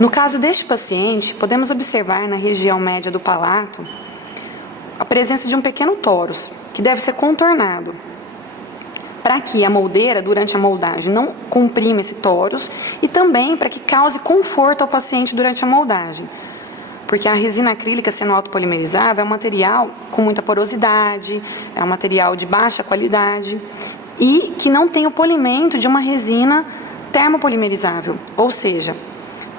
No caso deste paciente, podemos observar na região média do palato a presença de um pequeno tórus, que deve ser contornado, para que a moldeira, durante a moldagem, não comprima esse tórus e também para que cause conforto ao paciente durante a moldagem. Porque a resina acrílica, sendo autopolimerizável, é um material com muita porosidade, é um material de baixa qualidade e que não tem o polimento de uma resina termopolimerizável. Ou seja,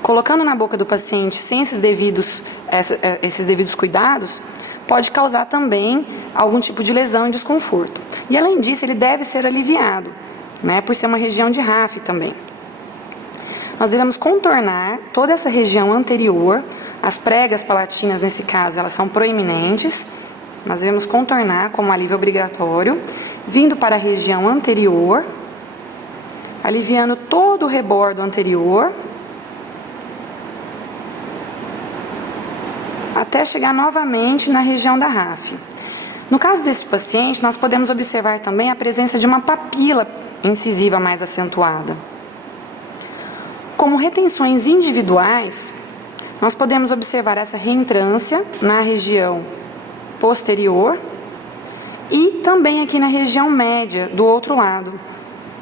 colocando na boca do paciente sem esses devidos cuidados, pode causar também algum tipo de lesão e desconforto. E além disso, ele deve ser aliviado, por ser uma região de RAF também. Nós devemos contornar toda essa região anterior. As pregas palatinas, nesse caso, elas são proeminentes. Nós devemos contornar como alívio obrigatório, vindo para a região anterior, aliviando todo o rebordo anterior, até chegar novamente na região da RAF. No caso desse paciente, nós podemos observar também a presença de uma papila incisiva mais acentuada. Como retenções individuais, nós podemos observar essa reentrância na região posterior e também aqui na região média, do outro lado,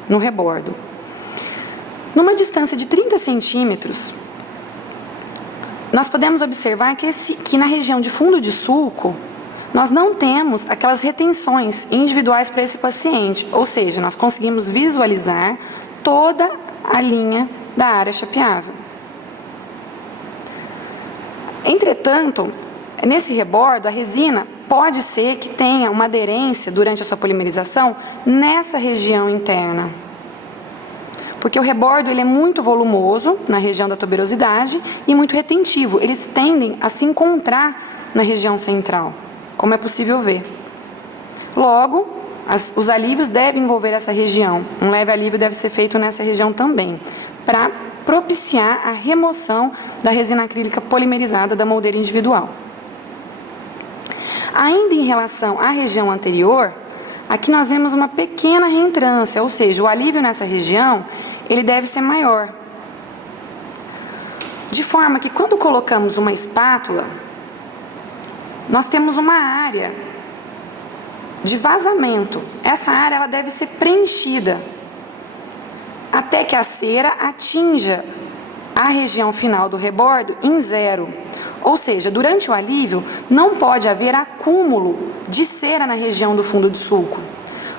no rebordo. Numa distância de 30 centímetros, nós podemos observar que na região de fundo de sulco, nós não temos aquelas retenções individuais para esse paciente, ou seja, nós conseguimos visualizar toda a linha da área chapeável. Entretanto, nesse rebordo, a resina pode ser que tenha uma aderência durante a sua polimerização nessa região interna. Porque o rebordo ele é muito volumoso na região da tuberosidade e muito retentivo. Eles tendem a se encontrar na região central, como é possível ver. Logo, os alívios devem envolver essa região. Um leve alívio deve ser feito nessa região também, para propiciar a remoção da resina acrílica polimerizada da moldeira individual. Ainda em relação à região anterior, aqui nós vemos uma pequena reentrância, ou seja, o alívio nessa região ele deve ser maior. De forma que quando colocamos uma espátula, nós temos uma área de vazamento. Essa área ela deve ser preenchida até que a cera atinja a região final do rebordo em zero. Ou seja, durante o alívio não pode haver acúmulo de cera na região do fundo de sulco,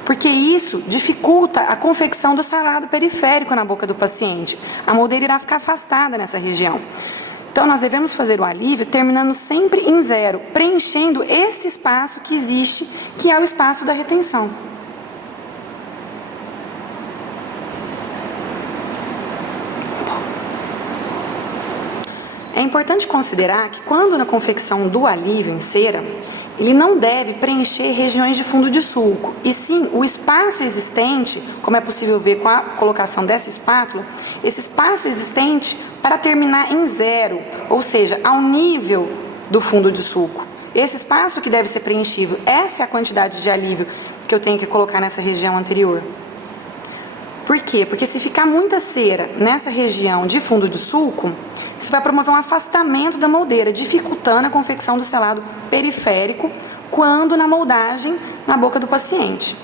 porque isso dificulta a confecção do salado periférico na boca do paciente. A moldeira irá ficar afastada nessa região. Então, nós devemos fazer o alívio terminando sempre em zero, preenchendo esse espaço que existe, que é o espaço da retenção. É importante considerar que quando na confecção do alívio em cera, ele não deve preencher regiões de fundo de sulco, e sim o espaço existente, como é possível ver com a colocação dessa espátula, esse espaço existente para terminar em zero, ou seja, ao nível do fundo de sulco. Esse espaço que deve ser preenchido, essa é a quantidade de alívio que eu tenho que colocar nessa região anterior. Por quê? Porque se ficar muita cera nessa região de fundo de sulco, isso vai promover um afastamento da moldeira, dificultando a confecção do selado periférico quando na moldagem na boca do paciente.